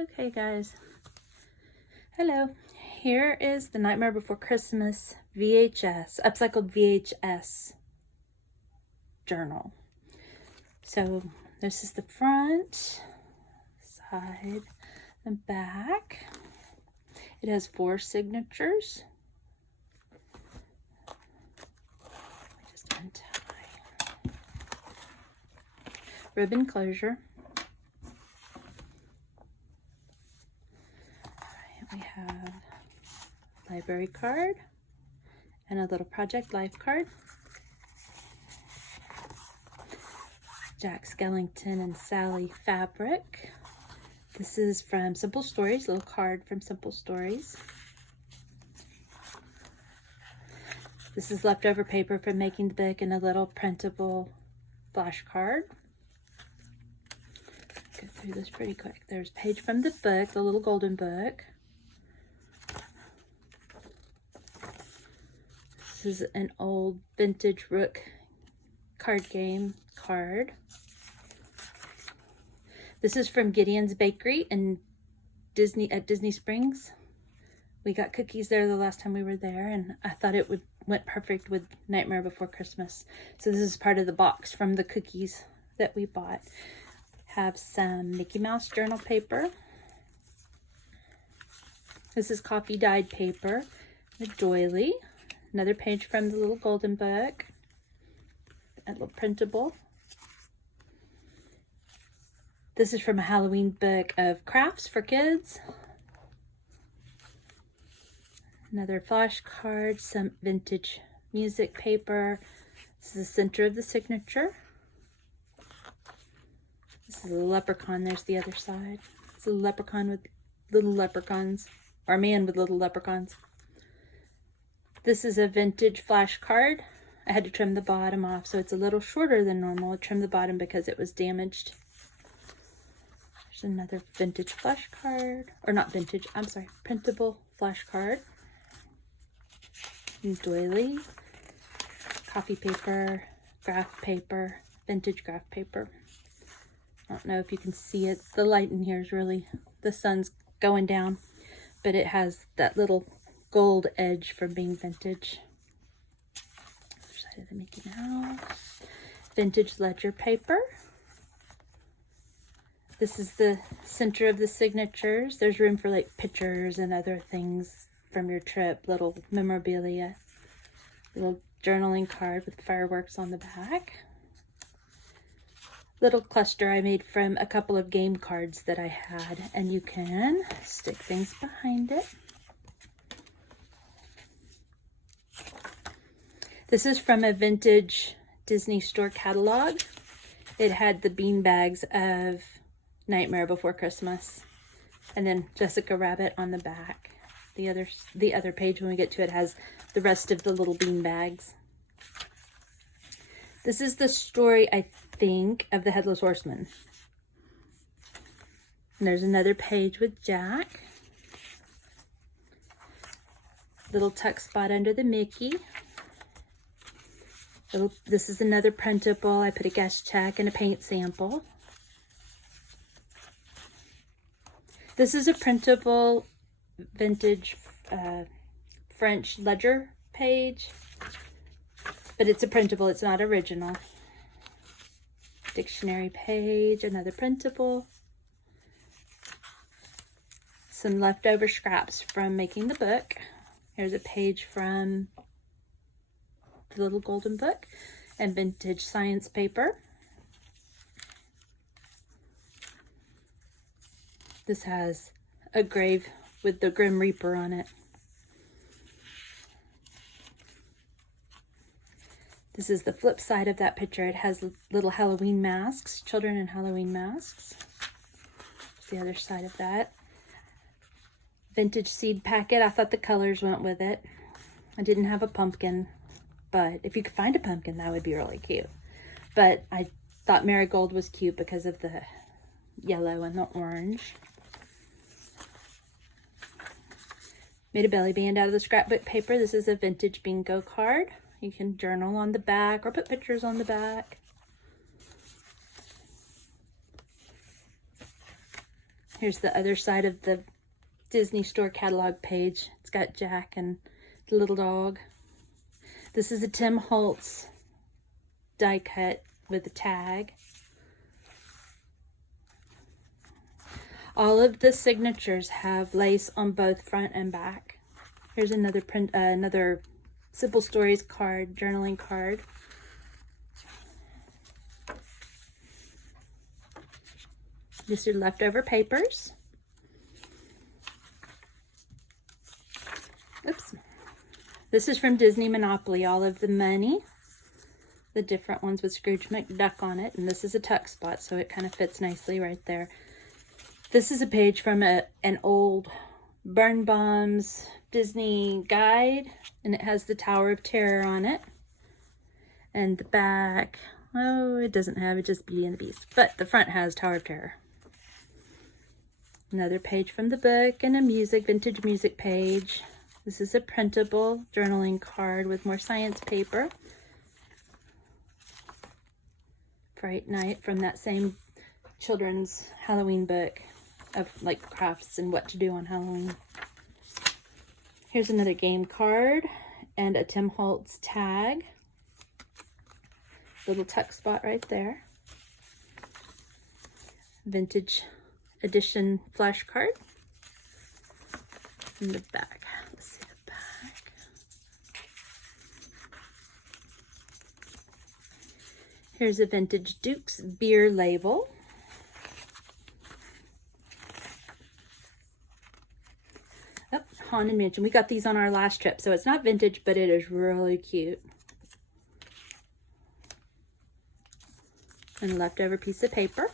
Okay guys, hello. Here is the Nightmare Before Christmas VHS, upcycled VHS journal. So this is the front, side, and back. It has 4 signatures. Just untie. Ribbon closure. We have library card and a little Project Life card. Jack Skellington and Sally fabric. This is from Simple Stories, a little card from Simple Stories. This is leftover paper from making the book and a little printable flash card. Go through this pretty quick. There's a page from the book, the little golden book. This is an old vintage Rook card game card. This is from Gideon's Bakery in Disney Springs. We got cookies there the last time we were there, and I thought it went perfect with Nightmare Before Christmas. So this is part of the box from the cookies that we bought. Have some Mickey Mouse journal paper. This is coffee dyed paper, a doily. Another page from the little golden book, a little printable. This is from a Halloween book of crafts for kids. Another flash card, some vintage music paper. This is the center of the signature. This is a leprechaun, there's the other side. It's a leprechaun with little leprechauns, or a man with little leprechauns. This is a vintage flash card. I had to trim the bottom off, so it's a little shorter than normal. I trimmed the bottom because it was damaged. There's another vintage flash card, or not vintage, I'm sorry, printable flash card. And doily, coffee paper, graph paper, vintage graph paper. I don't know if you can see it. The light in here is really, the sun's going down, but it has that little gold edge from being vintage. Other side of the Mickey Mouse. Vintage ledger paper. This is the center of the signatures. There's room for like pictures and other things from your trip, little memorabilia. Little journaling card with fireworks on the back. Little cluster I made from a couple of game cards that I had, and you can stick things behind it. This is from a vintage Disney store catalog. It had the bean bags of Nightmare Before Christmas, and then Jessica Rabbit on the back. The other page, when we get to it, has the rest of the little bean bags. This is the story, I think, of the Headless Horseman. And there's another page with Jack. Little tuck spot under the Mickey. This is another printable. I put a guest check and a paint sample. This is a printable vintage French ledger page, but it's a printable, it's not original. Dictionary page, another printable. Some leftover scraps from making the book. Here's a page from the little golden book and vintage science paper. This has a grave with the Grim Reaper on it. This is the flip side of that picture. It has little Halloween masks, children in Halloween masks. There's the other side of that. Vintage seed packet. I thought the colors went with it. I didn't have a pumpkin, but if you could find a pumpkin, that would be really cute. But I thought marigold was cute because of the yellow and the orange. Made a belly band out of the scrapbook paper. This is a vintage bingo card. You can journal on the back or put pictures on the back. Here's the other side of the Disney Store catalog page. It's got Jack and the little dog. This is a Tim Holtz die cut with a tag. All of the signatures have lace on both front and back. Here's another print, another Simple Stories card, journaling card. These are leftover papers. Oops. This is from Disney Monopoly, all of the money. The different ones with Scrooge McDuck on it. And this is a tuck spot, so it kind of fits nicely right there. This is a page from an old Burn Bombs Disney guide. And it has the Tower of Terror on it. And the back, oh, it doesn't have it, just Beauty and the Beast. But the front has Tower of Terror. Another page from the book and a vintage music page. This is a printable journaling card with more science paper. Fright Night from that same children's Halloween book of like crafts and what to do on Halloween. Here's another game card and a Tim Holtz tag. Little tuck spot right there. Vintage edition flash card. In the back, let's see the back. Here's a vintage Duke's beer label. Oh, Haunted Mansion. We got these on our last trip, so it's not vintage, but it is really cute. And a leftover piece of paper.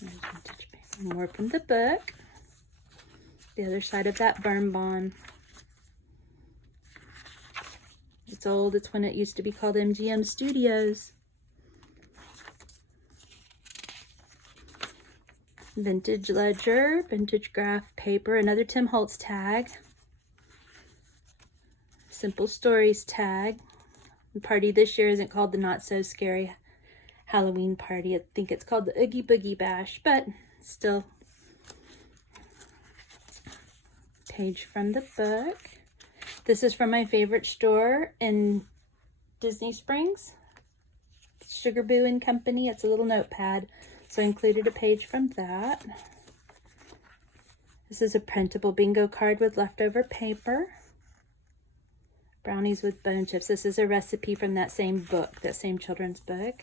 There's vintage paper. More from the book. The other side of that Burn Bomb. It's old. It's when it used to be called MGM Studios. Vintage ledger, vintage graph paper, another Tim Holtz tag. Simple Stories tag. The party this year isn't called the Not So Scary Halloween Party. I think it's called the Oogie Boogie Bash, but still. Page from the book. This is from my favorite store in Disney Springs, Sugar Boo and Company. It's a little notepad, so I included a page from that. This is a printable bingo card with leftover paper. Brownies with bone chips. This is a recipe from that same book, that same children's book.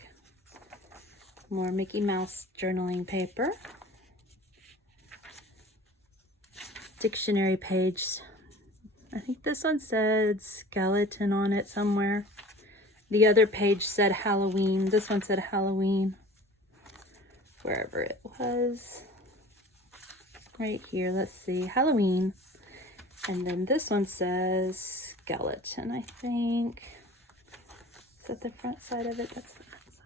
More Mickey Mouse journaling paper. Dictionary page. I think this one said skeleton on it somewhere. The other page said Halloween. This one said Halloween. Wherever it was. Right here, let's see. Halloween. And then this one says skeleton, I think. Is that the front side of it? That's the front side.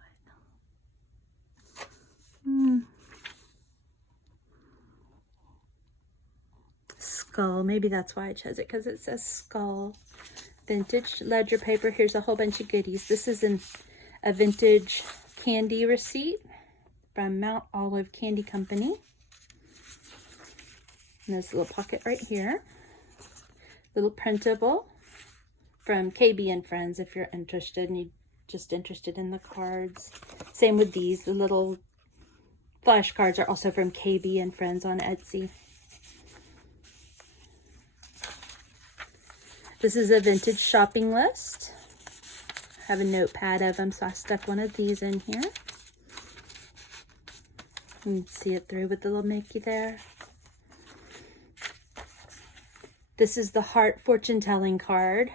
Skull. Maybe that's why I chose it, because it says skull. Vintage ledger paper. Here's a whole bunch of goodies. This is a vintage candy receipt from Mount Olive Candy Company. And there's a little pocket right here. Little printable from KB and Friends if you're interested and you're just interested in the cards. Same with these. The little flash cards are also from KB and Friends on Etsy. This is a vintage shopping list. I have a notepad of them, so I stuck one of these in here. You can see it through with the little Mickey there. This is the heart fortune telling card.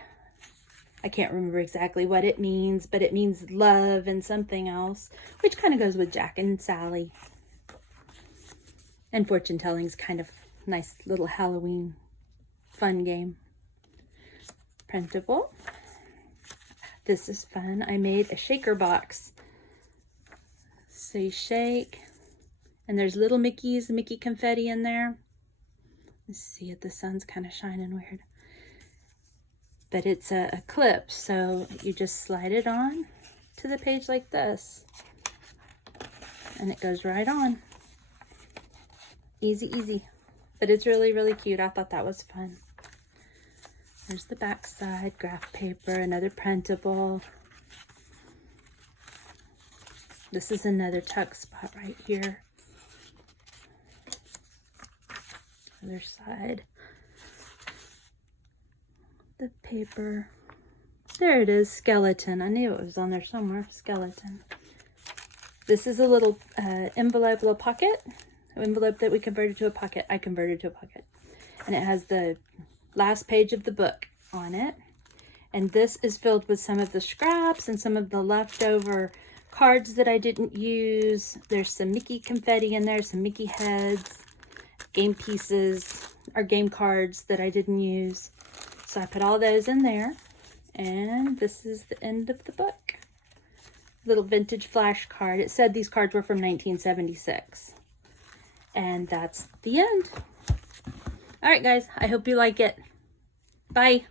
I can't remember exactly what it means, but it means love and something else, which kind of goes with Jack and Sally. And fortune telling is kind of nice little Halloween fun game. Printable. This is fun. I made a shaker box. So you shake, and there's little Mickeys, Mickey confetti in there. Let's see it. The sun's kind of shining weird. But it's a clip, so you just slide it on to the page like this. And it goes right on. Easy, easy. But it's really, really cute. I thought that was fun. There's the back side, graph paper, another printable. This is another tuck spot right here. Other side. The paper. There it is, skeleton. I knew it was on there somewhere. Skeleton. This is a little envelope, little pocket. An envelope that we converted to a pocket. I converted to a pocket. And it has the last page of the book on it. And this is filled with some of the scraps and some of the leftover cards that I didn't use. There's some Mickey confetti in there, some Mickey heads, game pieces, or game cards that I didn't use. So I put all those in there. And this is the end of the book. Little vintage flash card. It said these cards were from 1976. And that's the end. All right, guys. I hope you like it. Bye.